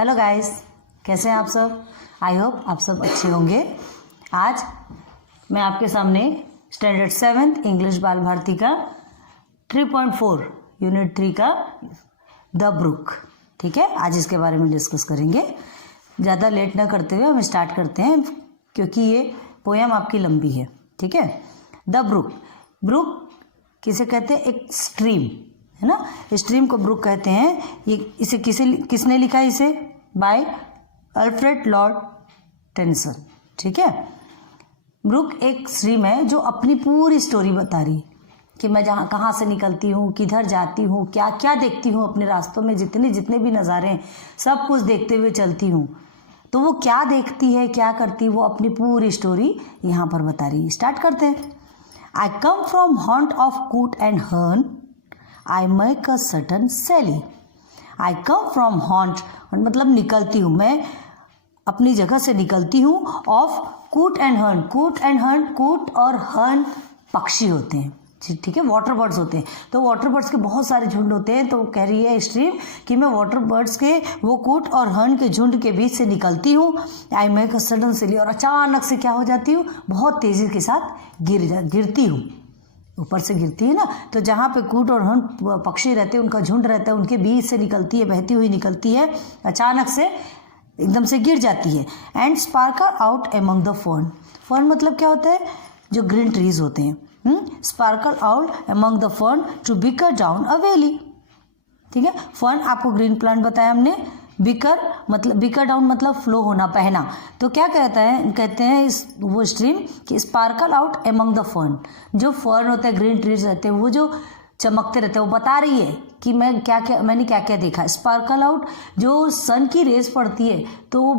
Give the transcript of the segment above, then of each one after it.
Hello guys, कैसे हैं आप सब। आई होप आप सब अच्छे होंगे। आज मैं आपके सामने स्टैंडर्ड 7th इंग्लिश बाल भारती का 3.4 यूनिट 3 का द ब्रुक, ठीक है, आज इसके बारे में डिस्कस करेंगे। ज़्यादा लेट ना करते हुए हम स्टार्ट करते हैं, क्योंकि ये पोयम आपकी लंबी है, ठीक है। द ब्रुक, ब्रुक किसे कहते हैं? एक स्ट्रीम है ना, स्ट्रीम को ब्रुक कहते हैं। ये इसे किसने लिखा है? इसे बाय अल्फ्रेड लॉर्ड टेनिसन, ठीक है। ब्रुक एक स्ट्रीम है जो अपनी पूरी स्टोरी बता रही है कि मैं कहाँ से निकलती हूँ, किधर जाती हूँ, क्या क्या देखती हूँ अपने रास्तों में, जितने भी नज़ारे हैं सब कुछ देखते हुए चलती हूँ। तो वो क्या देखती है, क्या करती है, वो अपनी पूरी स्टोरी यहाँ पर बता रही है। स्टार्ट करते हैं। I come from haunt of coot and hern, I make a sudden sally. I come from haunt मतलब निकलती हूँ, मैं अपनी जगह से निकलती हूँ। ऑफ कूट एंड हर्न, कूट एंड हर्न, कूट और हर्न पक्षी होते हैं, ठीक है, वाटर बर्ड्स होते हैं। तो वाटर बर्ड्स के बहुत सारे झुंड होते हैं। तो कह रही है स्ट्रीम कि मैं वाटर बर्ड्स के वो कूट और हर्न के झुंड के बीच से निकलती हूँ। आई मेक अ सडन सैली, और अचानक से क्या हो जाती हूँ? बहुत तेज़ी के साथ गिरती हूँ, ऊपर से गिरती है ना। तो जहाँ पे कूट और हर्न पक्षी रहते हैं, उनका झुंड रहता है, उनके बीच से निकलती है, बहती हुई निकलती है, अचानक से एकदम से गिर जाती है। And sparkle out among the fern, fern मतलब क्या होता है? जो ग्रीन ट्रीज होते हैं। Sparkle out among the fern to bicker down a valley, ठीक है। फर्न आपको ग्रीन प्लांट बताया हमने। बिकर डाउन मतलब फ्लो होना, बहना। तो क्या कहते हैं वो स्ट्रीम कि sparkle out among the fern, जो फर्न होते हैं, ग्रीन ट्रीज रहते हैं, वो जो चमकते रहते हैं, वो बता रही है कि मैंने क्या क्या देखा। स्पार्कल आउट, जो सन की रेस पड़ती है तो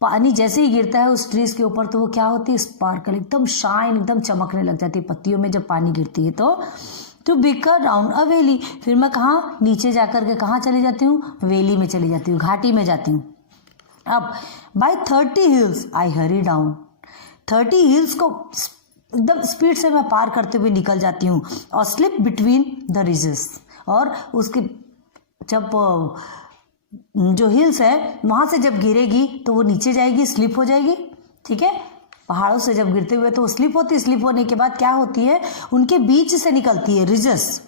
पानी जैसे ही गिरता है उस ट्रीज के ऊपर, तो वो क्या होती है? स्पार्कल, एकदम शाइन, एकदम चमकने लग जाती है पत्तियों में जब पानी गिरती है। तो बिकर डाउन अ वैली, फिर मैं कहाँ? नीचे जाकर के कहाँ चली जाती हूँ? वैली में चली जाती हूँ, घाटी में जाती हूँ। अब बाय 30 हिल्स आई हरी डाउन, 30 हिल्स को एकदम स्पीड से मैं पार करते हुए निकल जाती हूँ। और स्लिप बिटवीन द रिजेस, और उसके जब जो हिल्स है वहाँ से जब गिरेगी तो वो नीचे जाएगी, स्लिप हो जाएगी, ठीक है। पहाड़ों से जब गिरते हुए तो वो स्लिप होती है, स्लिप होने के बाद क्या होती है? उनके बीच से निकलती है, रिजेस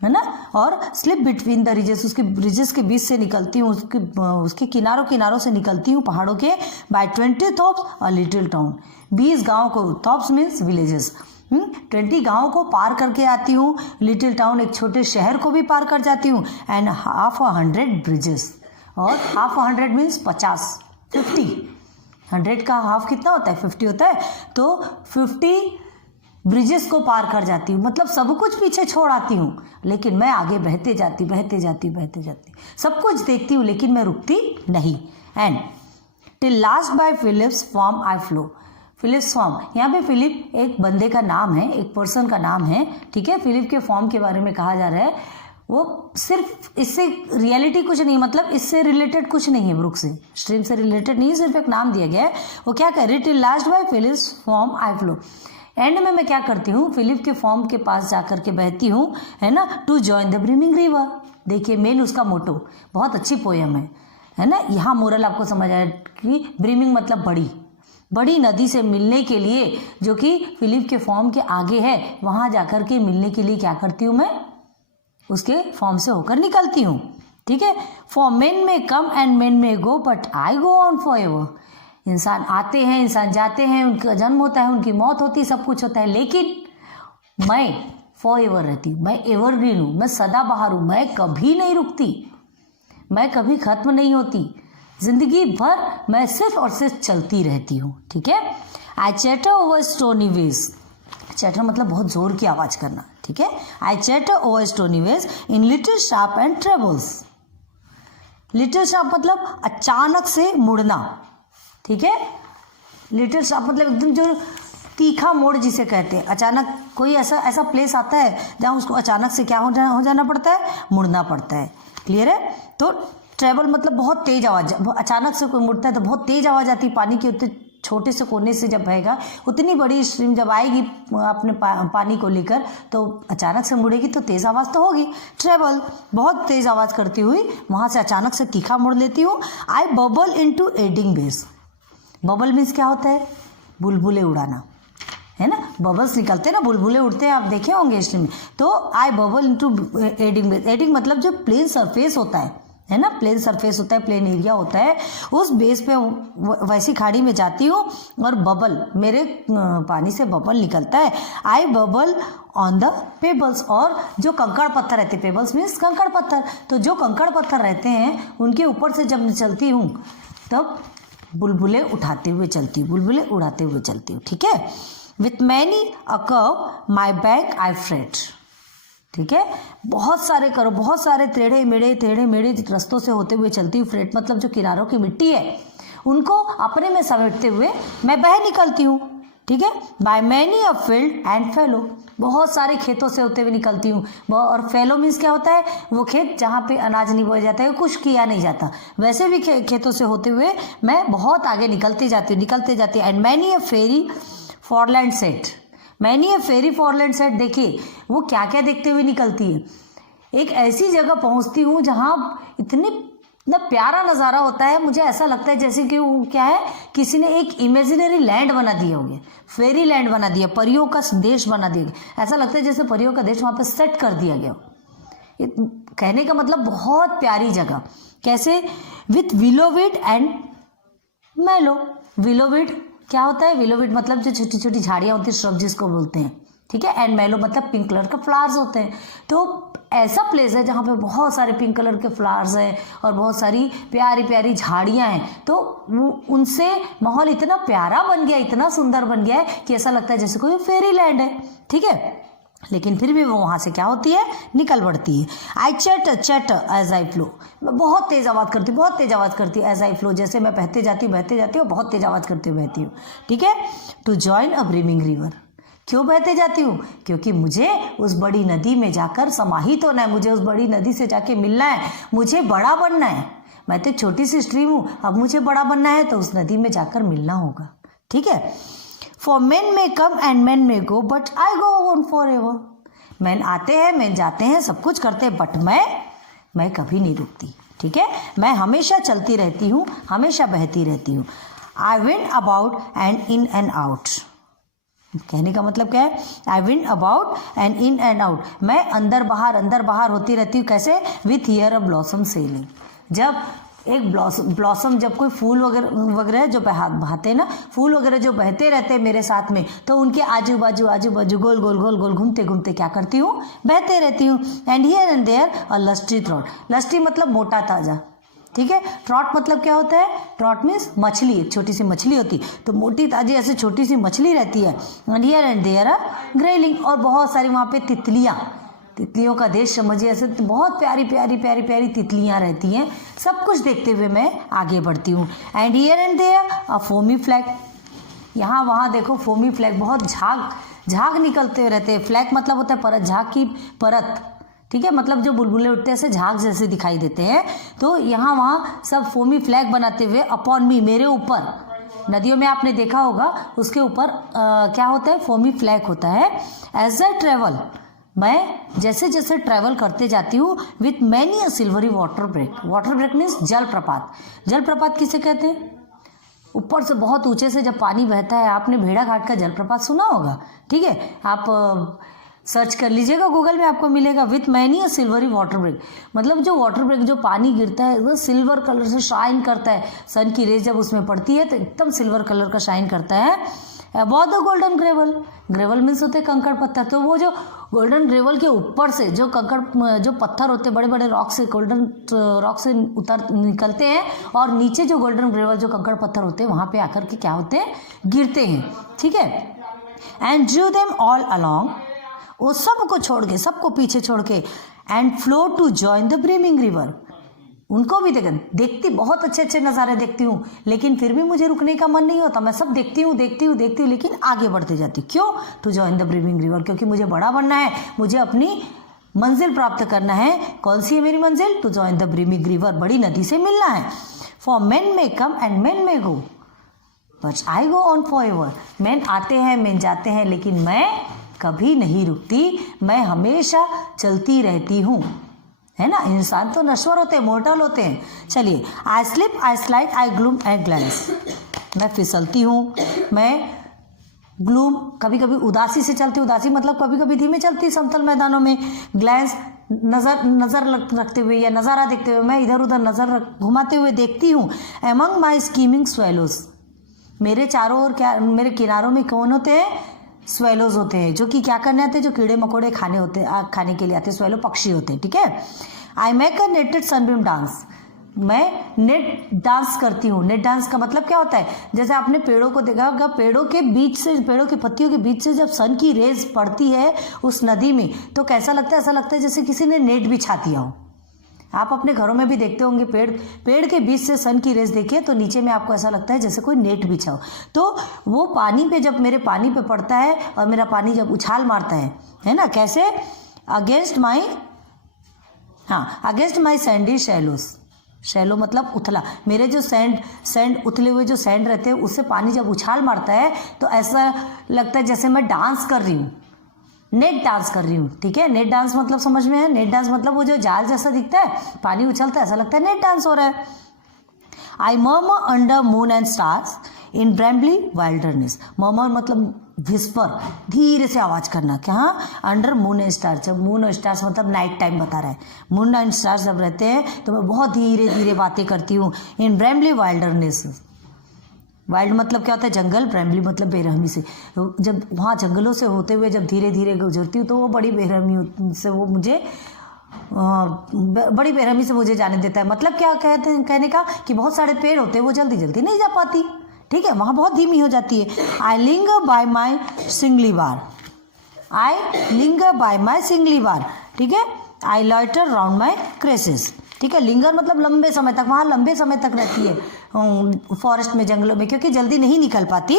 है ना। और स्लिप बिटवीन द रिजेस, उसके रिजेस के बीच से निकलती हूँ, उसके किनारों से निकलती हूँ पहाड़ों के। बाय 20 थॉप्स अ लिटिल टाउन, 20 गाँव को, थॉप्स मीन्स विलेजेस, 20 गाँव को पार करके आती हूँ। लिटिल टाउन एक छोटे शहर को भी पार कर जाती हूँ। एंड हाफ 100 ब्रिजेस, और हाफ 100 मीन्स 50, 100 का हाफ कितना होता है? 50 होता है। तो 50 ब्रिजेस को पार कर जाती हूँ, मतलब सब कुछ पीछे छोड़ आती हूँ, लेकिन मैं आगे बहते जाती, सब कुछ देखती हूँ, लेकिन मैं रुकती नहीं। And till last by Philip's farm I flow, Philip's farm, यहाँ पे फिलिप एक बंदे का नाम है, एक पर्सन का नाम है, ठीक है। फिलिप के फॉर्म के बारे में कहा जा रहा है। वो सिर्फ इससे रियलिटी कुछ नहीं, मतलब इससे रिलेटेड कुछ नहीं है, ब्रुक से, स्ट्रीम से रिलेटेड नहीं, सिर्फ एक नाम दिया गया है। वो क्या कह रही? Till last by Philip's farm I flow, and में मैं क्या करती हूँ? फिलिप के फॉर्म के पास जाकर के बहती हूँ, है ना। To join the brimming river, देखिए मेन उसका मोटो, बहुत अच्छी पोयम है ना। यहाँ मोरल आपको समझ आया कि ब्रिमिंग मतलब बड़ी नदी से मिलने के लिए, जो कि फिलिप के फॉर्म के आगे है, वहाँ जाकर के मिलने के लिए क्या करती हूँ? मैं उसके फॉर्म से होकर निकलती हूँ, ठीक है। For men may come and men may go, but I go on for ever, इंसान आते हैं, इंसान जाते हैं, उनका जन्म होता है, उनकी मौत होती है, सब कुछ होता है, लेकिन मैं फॉर एवर रहती हूँ, मैं एवरग्रीन हूँ, मैं सदाबहार हूँ, मैं कभी नहीं रुकती, मैं कभी खत्म नहीं होती, जिंदगी भर मैं सिर्फ और सिर्फ चलती रहती हूँ, ठीक है। I chatter over stony ways, chatter मतलब बहुत जोर की आवाज करना, ठीक है। I chatter over stony ways in little sharps and trebles, little sharp मतलब अचानक से मुड़ना, ठीक है। लिटिल शार्प मतलब एकदम जो तीखा मोड़ जिसे कहते हैं, अचानक कोई ऐसा प्लेस आता है जहाँ उसको अचानक से क्या हो जाना पड़ता है? मुड़ना पड़ता है, क्लियर है। तो ट्रेबल मतलब बहुत तेज आवाज, अचानक से कोई मुड़ता है तो बहुत तेज आवाज आती है, पानी की छोटे से कोने से जब बहेगा, उतनी बड़ी स्ट्रीम जब आएगी अपने पानी को लेकर, तो अचानक से मुड़ेगी तो तेज़ आवाज़ तो होगी। ट्रेवल, बहुत तेज़ आवाज़ करती हुई वहाँ से अचानक से तीखा मोड़ लेती हूँ। I bubble into eddying bays. Bubble means क्या होता है? बुलबुले उड़ाना, है ना। बबल्स निकलते हैं ना, बुलबुले उड़ते हैं, आप देखे होंगे स्ट्रीम में। तो I bubble into eddying bays. Eddying मतलब जो प्लेन सरफेस होता है ना, प्लेन सरफेस होता है, प्लेन एरिया होता है, उस बेस पे वैसी खाड़ी में जाती हूँ और बबल, मेरे पानी से बबल निकलता है। आई बबल ऑन द पेबल्स। और जो कंकड़ पत्थर रहते हैं, पेबल्स मीन्स कंकड़ पत्थर, तो जो कंकड़ पत्थर रहते हैं उनके ऊपर से जब चलती हूँ तब बुलबुले उठाते हुए चलती हूँ, बुलबुले उड़ाते हुए चलती हूँ। ठीक है। With many a curve my back I freight. ठीक है, बहुत सारे करो, बहुत सारे टेढ़े मेढ़े रास्तों से होते हुए चलती हूँ। फ्रेट मतलब जो किनारों की मिट्टी है उनको अपने में समेटते हुए मैं बह निकलती हूँ। ठीक है। By many a field and fellow, बहुत सारे खेतों से होते हुए निकलती हूँ। और फेलो मीन्स क्या होता है? वो खेत जहाँ पे अनाज नहीं बोया जाता है, कुछ किया नहीं जाता, वैसे भी खेतों से होते हुए मैं बहुत आगे निकलती जाती हूँ। And many a fairy foreland set. Many a fairy foreland set, देखिए वो क्या क्या देखते हुए निकलती है। एक ऐसी जगह पहुँचती हूँ जहाँ इतना प्यारा नज़ारा होता है, मुझे ऐसा लगता है जैसे कि वो क्या है, किसी ने एक इमेजिनरी लैंड बना दिया होगा, फेरी लैंड बना दिया, परियों का देश बना दिया। ऐसा लगता है जैसे परियों का देश वहाँ पे सेट कर दिया गया। कहने का मतलब बहुत प्यारी जगह। कैसे? विथ विलोविड एंड मेलो। विलोविड क्या होता है? विलोविड मतलब जो छोटी छोटी झाड़ियाँ होती है, श्रब जिसको बोलते हैं। ठीक है। एंड मेलो मतलब पिंक कलर का फ्लावर्स होते हैं। तो ऐसा प्लेस है जहाँ पे बहुत सारे पिंक कलर के फ्लावर्स हैं और बहुत सारी प्यारी प्यारी झाड़ियाँ हैं। तो उनसे माहौल इतना प्यारा बन गया, इतना सुंदर बन गया है कि ऐसा लगता है जैसे कोई फेरी लैंड है। ठीक है। लेकिन फिर भी वो वहाँ से क्या होती है? निकल पड़ती है। I chat as I flow. मैं बहुत तेज़ आवाज़ करती एज आई फ्लो, जैसे मैं बहते जाती हूँ, बहुत तेज़ आवाज़ करते हुए बहती हूँ। ठीक है। To join a brimming river. क्यों बहते जाती हूँ? क्योंकि मुझे उस बड़ी नदी में जाकर समाहित होना है, मुझे उस बड़ी नदी से जाके मिलना है, मुझे बड़ा बनना है। मैं तो छोटी सी स्ट्रीम हूँ, अब मुझे बड़ा बनना है तो उस नदी में जाकर मिलना होगा। ठीक है। For main may come and main may go but I go on for ever. Man आते हैं, मैन जाते हैं, सब कुछ करते हैं, बट मैं कभी नहीं रुकती। ठीक है। मैं हमेशा चलती रहती हूँ, हमेशा बहती रहती हूँ। I win about and in and out. कहने का मतलब क्या है? I win about and in and out. मैं अंदर बाहर होती रहती हूँ। कैसे? With here a blossom selling. जब एक ब्लॉसम जब कोई फूल वगैरह जो बहाते हैं ना, फूल वगैरह जो बहते रहते हैं मेरे साथ में, तो उनके आजू बाजू गोल घूमते क्या करती हूँ? बहते रहती हूँ। And here and there a lusty trout. Lusty मतलब मोटा ताजा। ठीक है। ट्रॉट मतलब क्या होता है? ट्रॉट मीन्स मछली, एक छोटी सी मछली होती, तो मोटी ताजी ऐसे छोटी सी मछली रहती है। And here and there a grayling. और बहुत सारी वहाँ पे तितलियों का देश समझिए, ऐसे बहुत प्यारी तितलियाँ रहती हैं। सब कुछ देखते हुए मैं आगे बढ़ती हूँ। And here and there a foamy flag. यहाँ वहाँ देखो फोमी फ्लैग, बहुत झाग निकलते रहते हैं। फ्लैग मतलब होता है परत, झाग की परत। ठीक है। मतलब जो बुलबुले उठते हैं ऐसे झाग जैसे दिखाई देते हैं। तो यहाँ वहाँ सब फोमी फ्लैग बनाते हुए अपॉन मी, मेरे ऊपर। नदियों में आपने देखा होगा उसके ऊपर क्या होता है? फोमी फ्लैग होता है। एज आई ट्रेवल, मैं जैसे ट्रैवल करते जाती हूँ। With many a silvery water break means जलप्रपात किसे कहते हैं? ऊपर से बहुत ऊंचे से जब पानी बहता है। आपने भेड़ाघाट का जलप्रपात सुना होगा। ठीक है। आप सर्च कर लीजिएगा गूगल में, आपको मिलेगा। With many a silvery water break, मतलब जो वाटर ब्रेक, जो पानी गिरता है वो सिल्वर कलर से शाइन करता है। सन की रेज जब उसमें पड़ती है तो एकदम सिल्वर कलर का शाइन करता है। About the golden gravel means होते हैं कंकड़ पत्थर। तो वो जो गोल्डन ग्रेवल के ऊपर से जो जो पत्थर होते हैं, बड़े रॉक से, गोल्डन रॉक से निकलते हैं, और नीचे जो गोल्डन ग्रेवल जो कंकड़ पत्थर होते हैं वहाँ पे आकर के क्या होते हैं? गिरते हैं। ठीक है। And drew them all along, वो सबको छोड़ के, सबको पीछे छोड़ के, and flow to join the brimming river. उनको भी देखती, बहुत अच्छे नज़ारे देखती हूँ, लेकिन फिर भी मुझे रुकने का मन नहीं होता। मैं सब देखती हूँ, लेकिन आगे बढ़ते जाती हूँ। क्यों? To join the brimming river, क्योंकि मुझे बड़ा बनना है, मुझे अपनी मंजिल प्राप्त करना है। कौन सी है मेरी मंजिल? To join the brimming river, बड़ी नदी से मिलना है। For main may come and main may go. But I go on for ever. Man आते हैं, मैन जाते हैं, लेकिन मैं कभी नहीं रुकती, मैं हमेशा चलती रहती हूँ, है ना। इंसान तो नश्वर होते हैं, मोर्टल होते हैं। चलिए, आई स्लिप, आई स्लाइड, आई ग्लूम, आई ग्लैंस। मैं फिसलती हूँ, मैं ग्लूम, कभी कभी उदासी से चलती, उदासी मतलब कभी कभी धीमे चलती समतल मैदानों में। ग्लैंस, नजर रखते हुए या नज़ारा देखते हुए, मैं इधर उधर नजर घुमाते हुए देखती हूँ। एमंग माई स्कीमिंग स्वेलोज, मेरे चारों ओर क्या, मेरे किनारों में कौन होते हैं? स्वेलोज होते हैं, जो कि क्या करने आते हैं? जो कीड़े मकोड़े खाने के लिए आते हैं। स्वेलो पक्षी होते हैं, ठीक है। I make a netted sunbeam dance, मैं नेट डांस करती हूँ। नेट डांस का मतलब क्या होता है? जैसे आपने पेड़ों को देखा होगा, पेड़ों के बीच से, पेड़ों की पत्तियों के बीच से जब सन की रेज पड़ती है उस नदी में, तो कैसा लगता है? ऐसा लगता है जैसे किसी ने नेट बिछा दिया हो। आप अपने घरों में भी देखते होंगे, पेड़ के बीच से सन की रेस देखिए तो नीचे में आपको ऐसा लगता है जैसे कोई नेट बिछा हो। तो वो पानी पे, जब मेरे पानी पे पड़ता है और मेरा पानी जब उछाल मारता है ना, कैसे? Against my sandy shallows. Shallow मतलब उथला, मेरे जो सैंड उथले हुए जो सैंड रहते हैं उससे पानी जब उछाल मारता है तो ऐसा लगता है जैसे मैं डांस कर रही हूँ, नेट डांस कर रही हूँ, ठीक है। नेट डांस मतलब समझ में है? नेट डांस मतलब वो जो जाल जैसा दिखता है, पानी उछलता है, ऐसा लगता है नेट डांस हो रहा है। I murmur under moon and stars in brambly wilderness. Murmur मतलब विस्पर, धीरे से आवाज करना। क्या? अंडर मून एंड स्टार्स, जब मून और स्टार्स मतलब नाइट टाइम बता रहा है। मून एंड स्टार्स जब रहते हैं तो मैं बहुत धीरे धीरे बातें करती हूँ। इन ब्रैम्बली वाइल्डरनेस, वाइल्ड मतलब क्या होता है? जंगल, ब्रैम्बली मतलब बेरहमी से। जब वहाँ जंगलों से होते हुए जब धीरे धीरे गुजरती हूँ तो वो बड़ी बेरहमी से, वो मुझे बड़ी बेरहमी से मुझे जाने देता है। मतलब क्या कहते हैं कहने का? कि बहुत सारे पेड़ होते हैं, वो जल्दी जल्दी नहीं जा पाती, ठीक है, वहाँ बहुत धीमी हो जाती है। I linger by my shingly bars, I linger by my shingly bars, ठीक है। आई लॉइटर राउंड माई क्रेसेस, ठीक है। लिंगर मतलब लंबे समय तक, वहाँ लंबे समय तक रहती है फॉरेस्ट में, जंगलों में, क्योंकि जल्दी नहीं निकल पाती,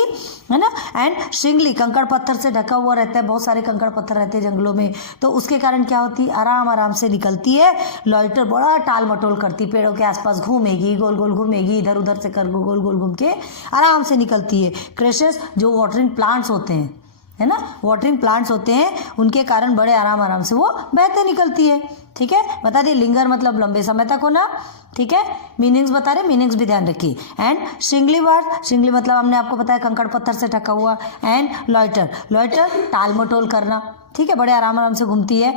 है ना। एंड श्रिंगली, कंकड़ पत्थर से ढका हुआ रहता है, बहुत सारे कंकड़ पत्थर रहते हैं जंगलों में, तो उसके कारण क्या होती है? आराम आराम से निकलती है। लॉइटर, बड़ा टाल मटोल करती, पेड़ों के आसपास घूमेगी, गोल गोल घूमेगी, इधर उधर से कर गोल गोल घूम के आराम से निकलती है। क्रेशेस, जो वाटरिंग प्लांट्स होते हैं, है ना, वाटरिंग प्लांट्स होते हैं, उनके कारण बड़े आराम आराम से वो बहते निकलती है, ठीक है। बता दिए, लिंगर मतलब लंबे समय तक होना, ठीक है। मीनिंग्स बता रहे, मीनिंग्स भी ध्यान रखिए। एंड श्रिंगली बार, श्रिंगली मतलब हमने आपको बताया कंकड़ पत्थर से ढका हुआ। एंड लॉइटर, लॉइटर टाल मटोल करना, ठीक है, बड़े आराम आराम से घूमती है।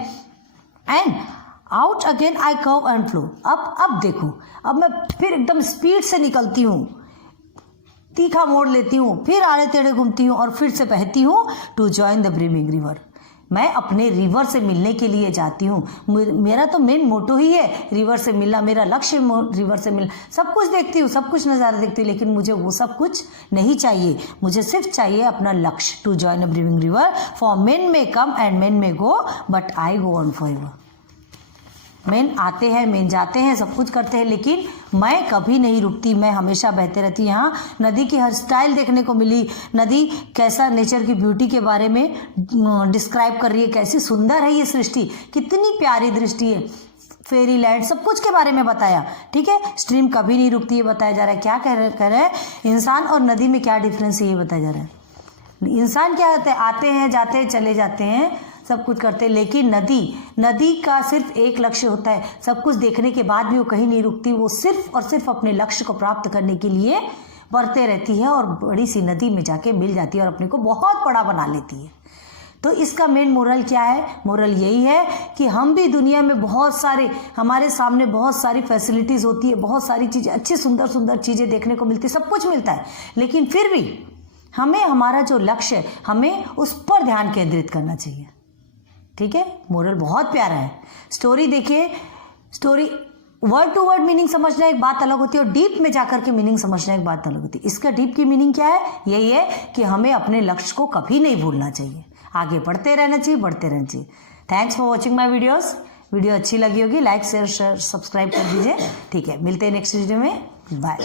And out again I curve and flow, अब देखो, अब मैं फिर एकदम स्पीड से निकलती हूँ, तीखा मोड़ लेती हूँ, फिर आड़े टेढ़े घूमती हूँ और फिर से बहती हूँ। To join the brimming river, मैं अपने रिवर से मिलने के लिए जाती हूँ। मेरा तो मेन मोटो ही है रिवर से मिलना, मेरा लक्ष्य रिवर से मिलना। सब कुछ देखती हूँ, सब कुछ नज़ारा देखती हूँ, लेकिन मुझे वो सब कुछ नहीं चाहिए, मुझे सिर्फ चाहिए अपना लक्ष्य। To join a brimming river, for men may come and men may go, but I go on for ever. Men आते हैं, मेन जाते हैं, सब कुछ करते हैं, लेकिन मैं कभी नहीं रुकती, मैं हमेशा बहते रहती। यहाँ नदी की हर स्टाइल देखने को मिली। नदी कैसा नेचर की ब्यूटी के बारे में डिस्क्राइब कर रही है, कैसी सुंदर है ये सृष्टि, कितनी प्यारी दृष्टि है, फेरी लैंड, सब कुछ के बारे में बताया, ठीक है। स्ट्रीम कभी नहीं रुकती, ये बताया जा रहा है। क्या कह रहे हैं? इंसान और नदी में क्या डिफरेंस है ये बताया जा रहा है। इंसान क्या होते हैं? आते हैं, जाते हैं, चले जाते हैं, सब कुछ करते हैं, लेकिन नदी का सिर्फ एक लक्ष्य होता है। सब कुछ देखने के बाद भी वो कहीं नहीं रुकती, वो सिर्फ और सिर्फ अपने लक्ष्य को प्राप्त करने के लिए बढ़ते रहती है और बड़ी सी नदी में जाके मिल जाती है और अपने को बहुत बड़ा बना लेती है। तो इसका मेन मोरल क्या है? मोरल यही है कि हम भी दुनिया में बहुत सारे, हमारे सामने बहुत सारी फैसिलिटीज़ होती है, बहुत सारी चीज़ें, अच्छी सुंदर सुंदर चीज़ें देखने को मिलती है, सब कुछ मिलता है, लेकिन फिर भी हमें हमारा जो लक्ष्य है, हमें उस पर ध्यान केंद्रित करना चाहिए, ठीक है। मोरल बहुत प्यारा है। स्टोरी देखिए, story word to word meaning समझना एक बात अलग होती है और डीप में जाकर के मीनिंग समझना एक बात अलग होती है। इसका डीप की मीनिंग क्या है? यही है कि हमें अपने लक्ष्य को कभी नहीं भूलना चाहिए, आगे बढ़ते रहना चाहिए, बढ़ते रहना चाहिए। Thanks for watching my videos. Video अच्छी लगी होगी, लाइक शेयर सब्सक्राइब कर दीजिए, ठीक है। मिलते हैं नेक्स्ट वीडियो में, बाय।